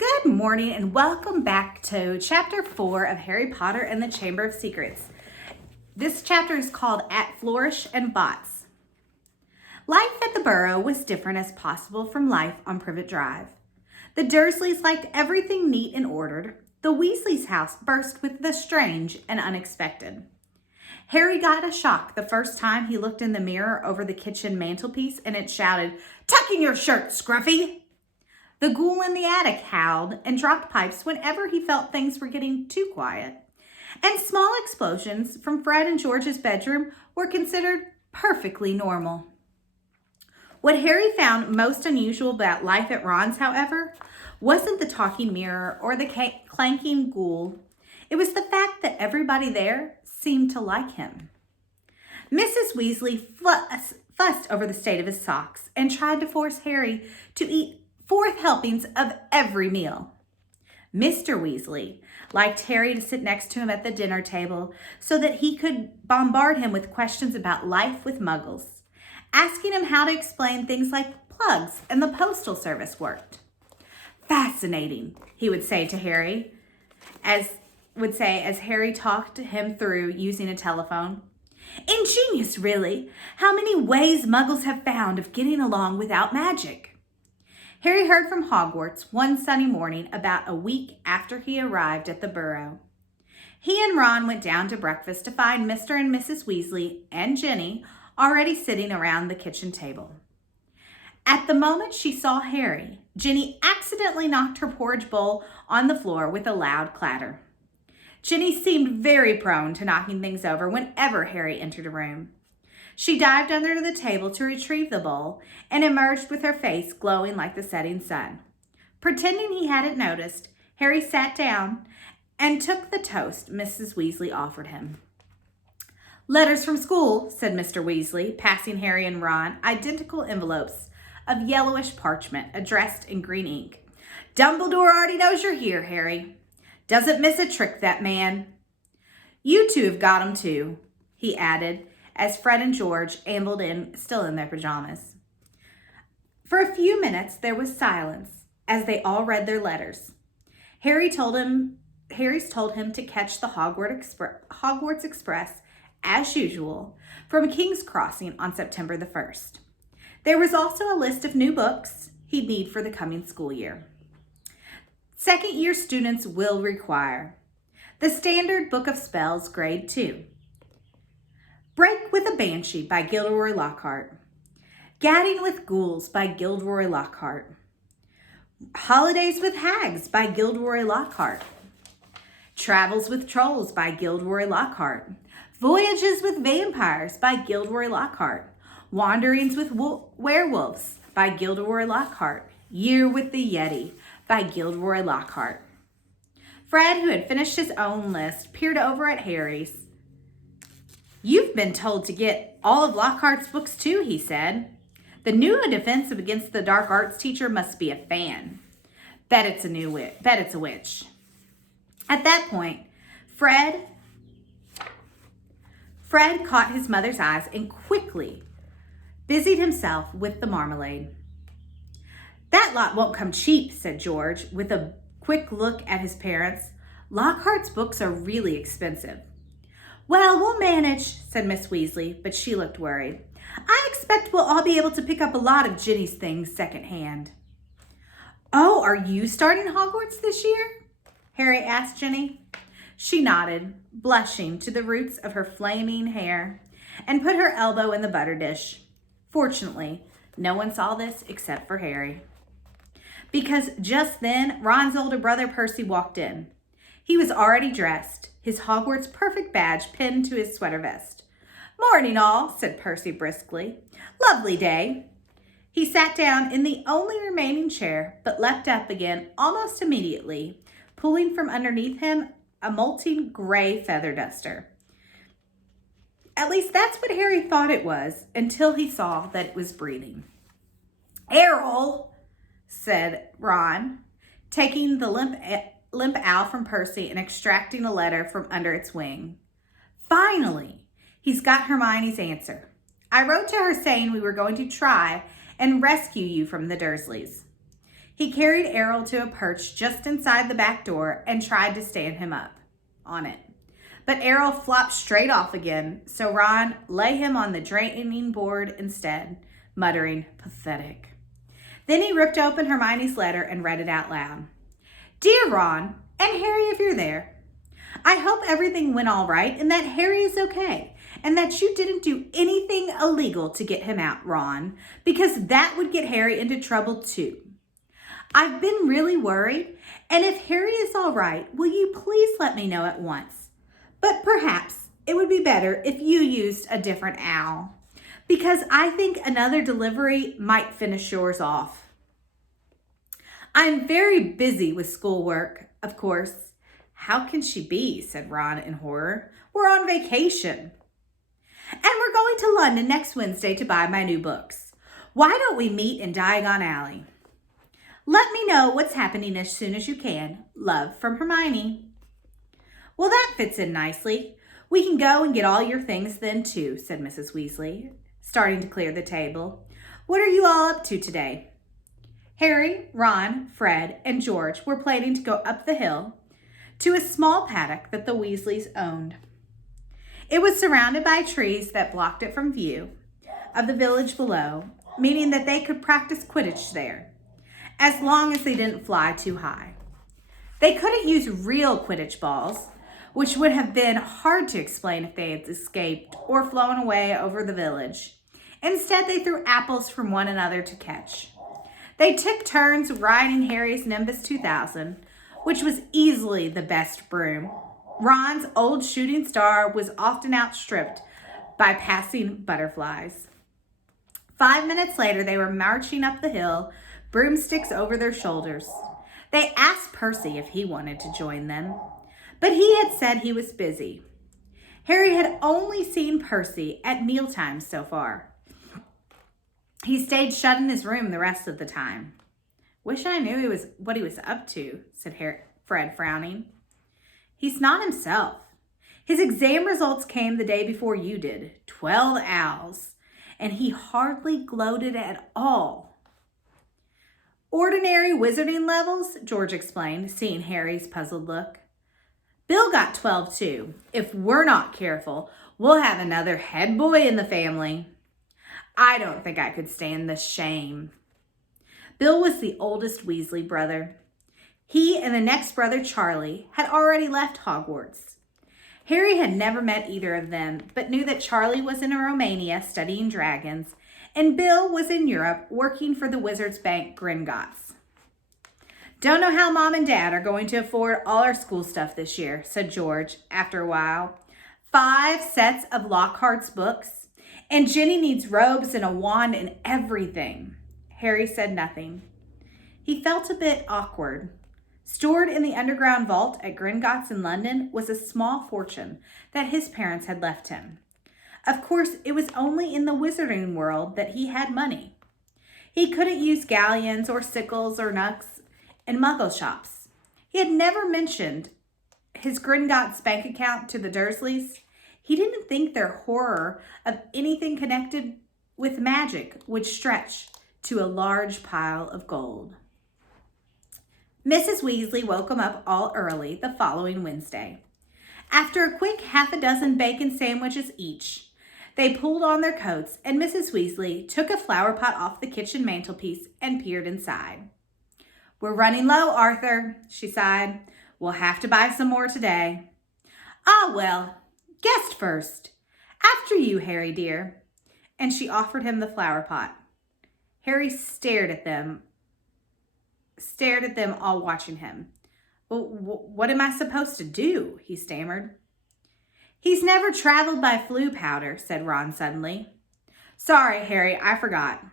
Good morning and welcome back to chapter 4 of Harry Potter and the Chamber of Secrets. This chapter is called At Flourish and Bots. Life at the Burrow was different as possible from life on Privet Drive. The Dursleys liked everything neat and ordered. The Weasleys' house burst with the strange and unexpected. Harry got a shock the first time he looked in the mirror over the kitchen mantelpiece and it shouted, "Tuck in your shirt, Scruffy!" The ghoul in the attic howled and dropped pipes whenever he felt things were getting too quiet. And small explosions from Fred and George's bedroom were considered perfectly normal. What Harry found most unusual about life at Ron's, however, wasn't the talking mirror or the clanking ghoul. It was the fact that everybody there seemed to like him. Mrs. Weasley fussed over the state of his socks and tried to force Harry to eat 4 helpings of every meal. Mr. Weasley liked Harry to sit next to him at the dinner table so that he could bombard him with questions about life with muggles, asking him how to explain things like plugs and the postal service worked. "Fascinating," he would say to Harry, as Harry talked him through using a telephone. "Ingenious, really, how many ways muggles have found of getting along without magic." Harry heard from Hogwarts one sunny morning about a week after he arrived at the Burrow. He and Ron went down to breakfast to find Mr. and Mrs. Weasley and Ginny already sitting around the kitchen table. At the moment she saw Harry, Ginny accidentally knocked her porridge bowl on the floor with a loud clatter. Ginny seemed very prone to knocking things over whenever Harry entered a room. She dived under the table to retrieve the bowl and emerged with her face glowing like the setting sun. Pretending he hadn't noticed, Harry sat down and took the toast Mrs. Weasley offered him. "Letters from school," said Mr. Weasley, passing Harry and Ron identical envelopes of yellowish parchment addressed in green ink. "Dumbledore already knows you're here, Harry. Doesn't miss a trick, that man. You two have got him too," he added, as Fred and George ambled in, still in their pajamas. For a few minutes there was silence as they all read their letters. Harry's told him to catch the Hogwarts Express, as usual, from King's Crossing on September the 1st. There was also a list of new books he'd need for the coming school year. Second-year students will require the Standard Book of Spells, Grade 2. Break with a Banshee by Gilderoy Lockhart. Gadding with Ghouls by Gilderoy Lockhart. Holidays with Hags by Gilderoy Lockhart. Travels with Trolls by Gilderoy Lockhart. Voyages with Vampires by Gilderoy Lockhart. Wanderings with Werewolves by Gilderoy Lockhart. Year with the Yeti by Gilderoy Lockhart. Fred, who had finished his own list, peered over at Harry's. "You've been told to get all of Lockhart's books too," he said. "The new Defense Against the Dark Arts teacher must be a fan. Bet it's a witch." At that point, Fred caught his mother's eyes and quickly busied himself with the marmalade. "That lot won't come cheap," said George, with a quick look at his parents. "Lockhart's books are really expensive." "Well, we'll manage," said Miss Weasley, but she looked worried. "I expect we'll all be able to pick up a lot of Ginny's things secondhand." "Oh, are you starting Hogwarts this year?" Harry asked Ginny. She nodded, blushing to the roots of her flaming hair, and put her elbow in the butter dish. Fortunately, no one saw this except for Harry. Because just then, Ron's older brother Percy walked in. He was already dressed, his Hogwarts perfect badge pinned to his sweater vest. "Morning, all," said Percy briskly. "Lovely day." He sat down in the only remaining chair, but leapt up again almost immediately, pulling from underneath him a molting gray feather duster. At least that's what Harry thought it was, until he saw that it was breathing. "Errol," said Ron, taking the limp owl from Percy and extracting a letter from under its wing. "Finally, he's got Hermione's answer. I wrote to her saying we were going to try and rescue you from the Dursleys." He carried Errol to a perch just inside the back door and tried to stand him up on it. But Errol flopped straight off again, so Ron lay him on the draining board instead, muttering, "Pathetic." Then he ripped open Hermione's letter and read it out loud. "Dear Ron, and Harry if you're there, I hope everything went all right and that Harry is okay, and that you didn't do anything illegal to get him out, Ron, because that would get Harry into trouble too. I've been really worried, and if Harry is all right, will you please let me know at once? But perhaps it would be better if you used a different owl, because I think another delivery might finish yours off. I'm very busy with schoolwork, of course." "How can she be?" said Ron in horror. "We're on vacation. And we're going to London next Wednesday to buy my new books. Why don't we meet in Diagon Alley? Let me know what's happening as soon as you can. Love from Hermione." "Well, that fits in nicely. We can go and get all your things then too," said Mrs. Weasley, starting to clear the table. "What are you all up to today?" Harry, Ron, Fred, and George were planning to go up the hill to a small paddock that the Weasleys owned. It was surrounded by trees that blocked it from view of the village below, meaning that they could practice Quidditch there, as long as they didn't fly too high. They couldn't use real Quidditch balls, which would have been hard to explain if they had escaped or flown away over the village. Instead, they threw apples from one another to catch. They took turns riding Harry's Nimbus 2000, which was easily the best broom. Ron's old shooting star was often outstripped by passing butterflies. 5 minutes later, they were marching up the hill, broomsticks over their shoulders. They asked Percy if he wanted to join them, but he had said he was busy. Harry had only seen Percy at mealtimes so far. He stayed shut in his room the rest of the time. "Wish I knew what he was up to," said Fred, frowning. "He's not himself. His exam results came the day before you did, 12 owls, and he hardly gloated at all." "Ordinary wizarding levels," George explained, seeing Harry's puzzled look. "Bill got 12 too. If we're not careful, we'll have another head boy in the family. I don't think I could stand the shame." Bill was the oldest Weasley brother. He and the next brother, Charlie, had already left Hogwarts. Harry had never met either of them, but knew that Charlie was in Romania studying dragons, and Bill was in Europe working for the Wizards' Bank Gringotts. "Don't know how Mom and Dad are going to afford all our school stuff this year," said George after a while. 5 sets of Lockhart's books, and Ginny needs robes and a wand and everything." Harry said nothing. He felt a bit awkward. Stored in the underground vault at Gringotts in London was a small fortune that his parents had left him. Of course, it was only in the wizarding world that he had money. He couldn't use galleons or sickles or nooks in muggle shops. He had never mentioned his Gringotts bank account to the Dursleys. He didn't think their horror of anything connected with magic would stretch to a large pile of gold. Mrs. Weasley woke him up all early the following Wednesday. After a quick 6 bacon sandwiches each, they pulled on their coats, and Mrs. Weasley took a flower pot off the kitchen mantelpiece and peered inside. "We're running low, Arthur," she sighed. "We'll have to buy some more today." "Ah, well, guest first. After you, Harry dear." And she offered him the flower pot. Harry stared at them all watching him. "Well, what am I supposed to do?" he stammered. "He's never traveled by Floo powder," said Ron suddenly. "Sorry, Harry, I forgot."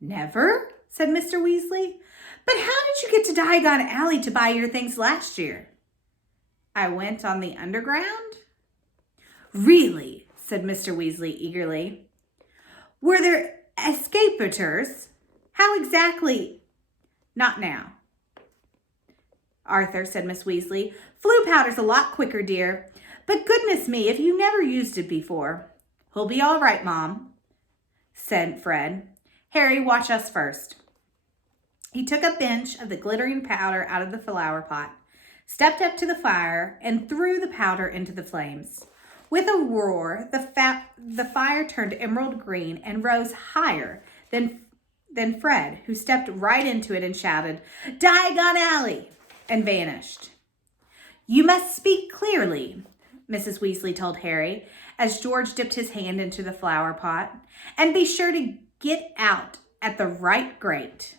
"Never?" said Mr. Weasley. "But how did you get to Diagon Alley to buy your things last year?" "I went on the underground." "Really?" said Mr. Weasley eagerly. "Were there escapators? How exactly?" "Not now, Arthur," said Miss Weasley. "Floo powder's a lot quicker, dear. But goodness me, if you never used it before." "He'll be all right, Mom," said Fred. "Harry, watch us first." He took a pinch of the glittering powder out of the flower pot, stepped up to the fire, and threw the powder into the flames. With a roar, the fire turned emerald green and rose higher than Fred, who stepped right into it and shouted, "Diagon Alley!" and vanished. "You must speak clearly," Mrs. Weasley told Harry, as George dipped his hand into the flower pot, "and be sure to get out at the right grate."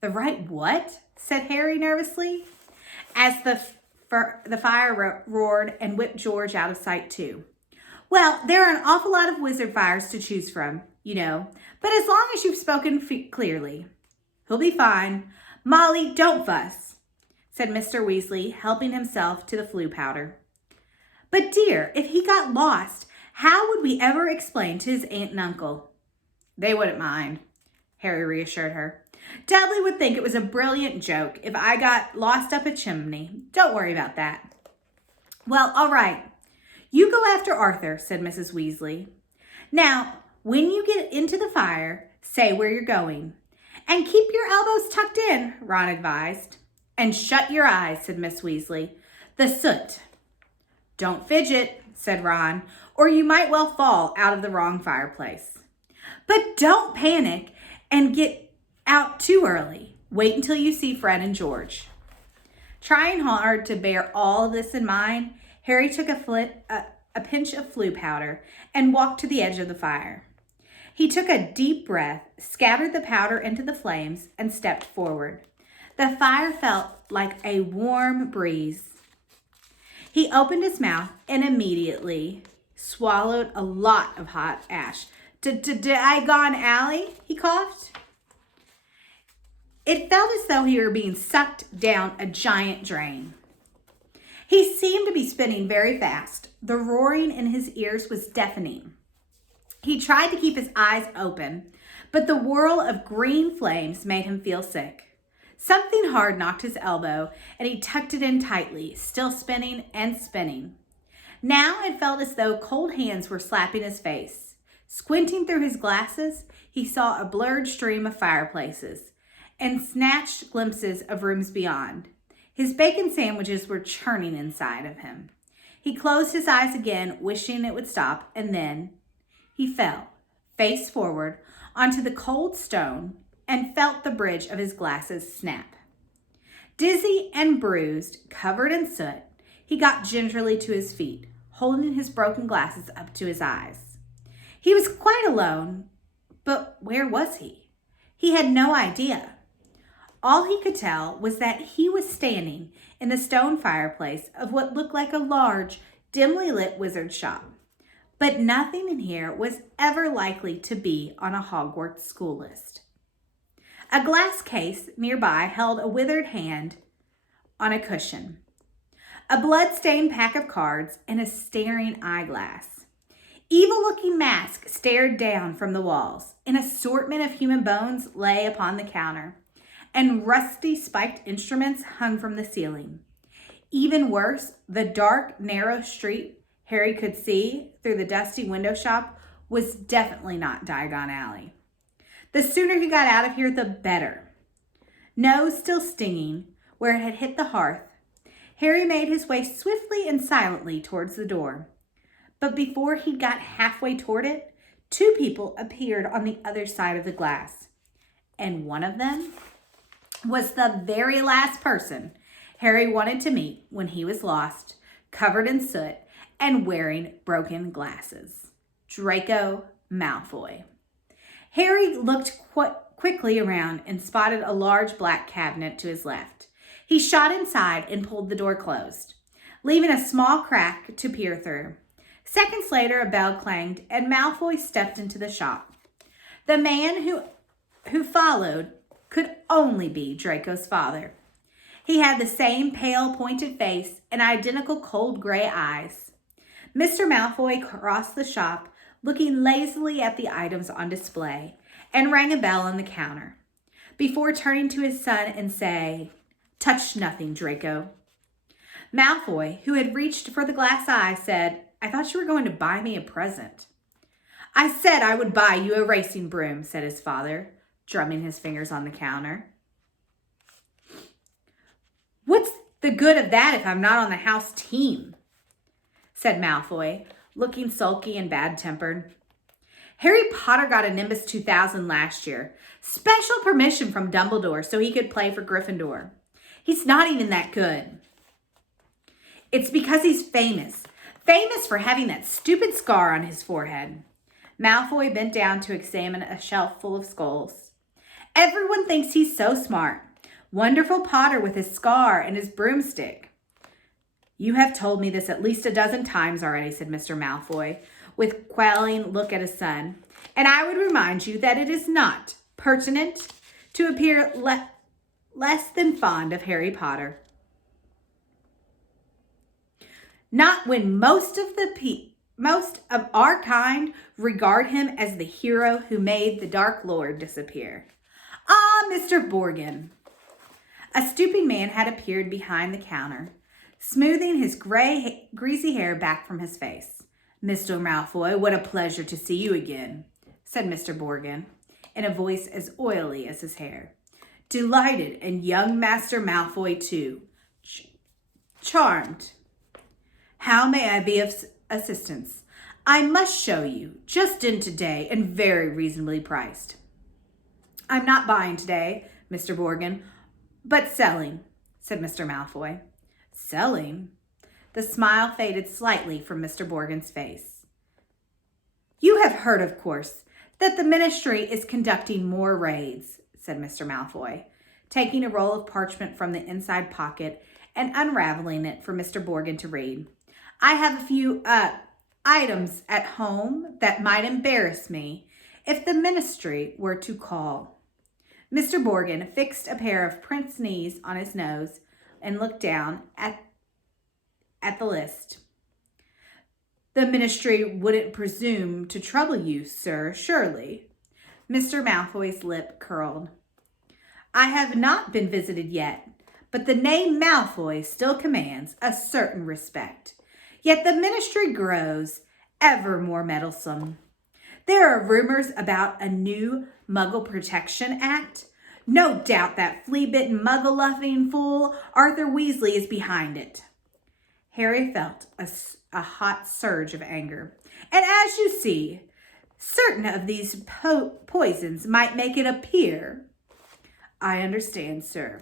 "The right what?" said Harry nervously, as the fire roared and whipped George out of sight too. "Well, there are an awful lot of wizard fires to choose from, you know, but as long as you've spoken clearly." "He'll be fine. Molly, don't fuss," said Mr. Weasley, helping himself to the Floo powder. "But dear, if he got lost, how would we ever explain to his aunt and uncle?" "They wouldn't mind," Harry reassured her. "Dudley would think it was a brilliant joke if I got lost up a chimney. Don't worry about that." "Well, all right. You go after Arthur," said Mrs. Weasley. "Now, when you get into the fire, say where you're going. And keep your elbows tucked in," Ron advised. "And shut your eyes," said Miss Weasley. "The soot." "Don't fidget," said Ron, "or you might well fall out of the wrong fireplace. But don't panic and get out too early. Wait until you see Fred and George." Trying hard to bear all of this in mind, Harry took a pinch of Floo powder and walked to the edge of the fire. He took a deep breath, scattered the powder into the flames, and stepped forward. The fire felt like a warm breeze. He opened his mouth and immediately swallowed a lot of hot ash. "Diagon Alley?" he coughed. It felt as though he were being sucked down a giant drain. He seemed to be spinning very fast. The roaring in his ears was deafening. He tried to keep his eyes open, but the whirl of green flames made him feel sick. Something hard knocked his elbow, and he tucked it in tightly, still spinning and spinning. Now it felt as though cold hands were slapping his face. Squinting through his glasses, he saw a blurred stream of fireplaces and snatched glimpses of rooms beyond. His bacon sandwiches were churning inside of him. He closed his eyes again, wishing it would stop, and then he fell, face forward, onto the cold stone and felt the bridge of his glasses snap. Dizzy and bruised, covered in soot, he got gingerly to his feet, holding his broken glasses up to his eyes. He was quite alone, but where was he? He had no idea. All he could tell was that he was standing in the stone fireplace of what looked like a large, dimly lit wizard shop. But nothing in here was ever likely to be on a Hogwarts school list. A glass case nearby held a withered hand on a cushion, a blood-stained pack of cards, and a staring eyeglass. Evil-looking masks stared down from the walls. An assortment of human bones lay upon the counter, and rusty spiked instruments hung from the ceiling. Even worse, the dark, narrow street Harry could see through the dusty window shop was definitely not Diagon Alley. The sooner he got out of here, the better. Nose still stinging where it had hit the hearth, Harry made his way swiftly and silently towards the door. But before he got halfway toward it, two people appeared on the other side of the glass. And one of them was the very last person Harry wanted to meet when he was lost, covered in soot, and wearing broken glasses. Draco Malfoy. Harry looked quickly around and spotted a large black cabinet to his left. He shot inside and pulled the door closed, leaving a small crack to peer through. Seconds later, a bell clanged, and Malfoy stepped into the shop. The man who followed could only be Draco's father. He had the same pale, pointed face and identical cold gray eyes. Mr. Malfoy crossed the shop, looking lazily at the items on display, and rang a bell on the counter, before turning to his son and saying, "Touch nothing, Draco." Malfoy, who had reached for the glass eye, said, "I thought you were going to buy me a present." "I said I would buy you a racing broom," said his father. drumming his fingers on the counter. What's the good of that if I'm not on the house team? Said Malfoy, looking sulky and bad-tempered. Harry Potter got a Nimbus 2000 last year. Special permission from Dumbledore so he could play for Gryffindor. He's not even that good. It's because he's famous. Famous for having that stupid scar on his forehead. Malfoy bent down to examine a shelf full of skulls. Everyone thinks he's so smart. Wonderful Potter with his scar and his broomstick. You have told me this at least a dozen times already, said Mr. Malfoy, with quelling look at his son. And I would remind you that it is not pertinent to appear less than fond of Harry Potter. Not when most of our kind regard him as the hero who made the Dark Lord disappear. Ah, Mr. Borgin. A stooping man had appeared behind the counter, smoothing his greasy hair back from his face. Mr. Malfoy, what a pleasure to see you again, said Mr. Borgin, in a voice as oily as his hair. Delighted, and young Master Malfoy too. Charmed. How may I be of assistance? I must show you, just in today and very reasonably priced. I'm not buying today, Mr. Borgin, but selling, said Mr. Malfoy. Selling? The smile faded slightly from Mr. Borgin's face. You have heard, of course, that the Ministry is conducting more raids, said Mr. Malfoy, taking a roll of parchment from the inside pocket and unraveling it for Mr. Borgin to read. I have a few items at home that might embarrass me if the Ministry were to call. Mr. Borgin fixed a pair of pince nez on his nose and looked down at the list. The Ministry wouldn't presume to trouble you, sir, surely. Mr. Malfoy's lip curled. I have not been visited yet, but the name Malfoy still commands a certain respect. Yet the Ministry grows ever more meddlesome. There are rumors about a new Muggle Protection Act. No doubt that flea-bitten, muggle-loving fool Arthur Weasley is behind it. Harry felt a hot surge of anger. And as you see, certain of these poisons might make it appear. I understand, sir.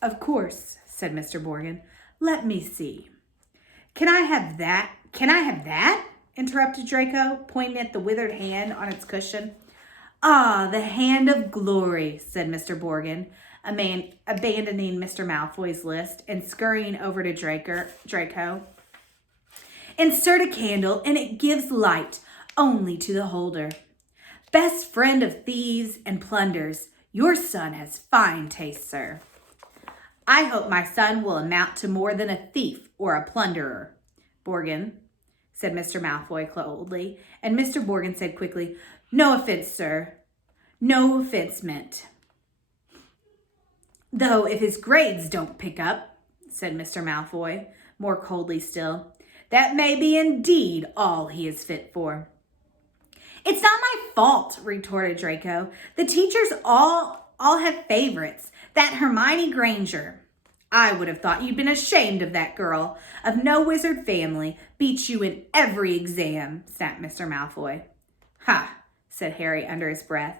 Of course, said Mr. Borgin. Let me see. Can I have that? Can I have that? Interrupted Draco, pointing at the withered hand on its cushion. Ah, the hand of glory, said Mr. Borgin, abandoning Mr. Malfoy's list and scurrying over to Draco. Insert a candle and it gives light only to the holder. Best friend of thieves and plunderers, your son has fine taste, sir. I hope my son will amount to more than a thief or a plunderer, Borgin, said Mr. Malfoy coldly, and Mr. Borgin said quickly, No offense, sir. No offense meant. Though if his grades don't pick up, said Mr. Malfoy, more coldly still, that may be indeed all he is fit for. It's not my fault, retorted Draco. The teachers all have favorites. That Hermione Granger. I would have thought you'd been ashamed of that girl. Of no wizard family, beats you in every exam, snapped Mr. Malfoy. Ha, said Harry under his breath,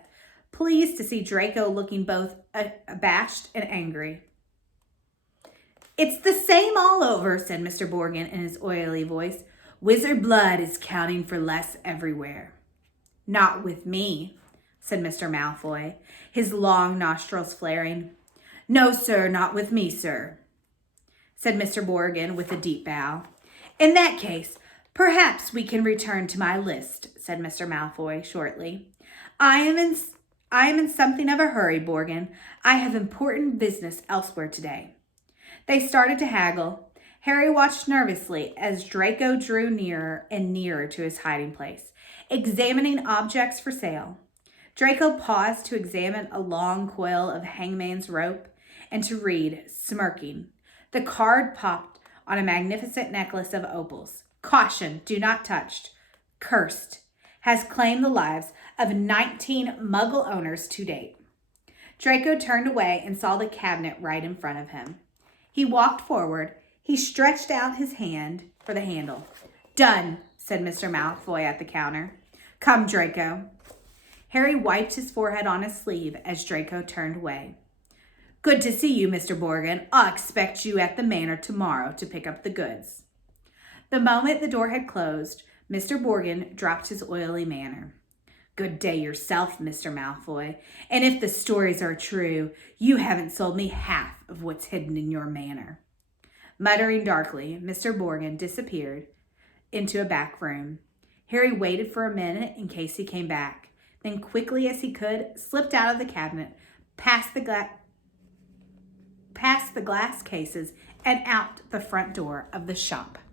pleased to see Draco looking both abashed and angry. It's the same all over, said Mr. Borgin in his oily voice. Wizard blood is counting for less everywhere. Not with me, said Mr. Malfoy, his long nostrils flaring. No, sir, not with me, sir, said Mr. Borgin with a deep bow. In that case, perhaps we can return to my list, said Mr. Malfoy shortly. I am in something of a hurry, Borgin. I have important business elsewhere today. They started to haggle. Harry watched nervously as Draco drew nearer and nearer to his hiding place, examining objects for sale. Draco paused to examine a long coil of hangman's rope and to read, smirking. The card popped on a magnificent necklace of opals. Caution, do not touch. Cursed. Has claimed the lives of 19 Muggle owners to date. Draco turned away and saw the cabinet right in front of him. He walked forward. He stretched out his hand for the handle. "Done," said Mr. Malfoy at the counter. "Come, Draco." Harry wiped his forehead on his sleeve as Draco turned away. "Good to see you, Mr. Borgin. I'll expect you at the manor tomorrow to pick up the goods." The moment the door had closed, Mr. Borgin dropped his oily manner. "Good day yourself, Mr. Malfoy. And if the stories are true, you haven't sold me half of what's hidden in your manor." Muttering darkly, Mr. Borgin disappeared into a back room. Harry waited for a minute in case he came back, then quickly as he could, slipped out of the cabinet, past the glass cases, and out the front door of the shop.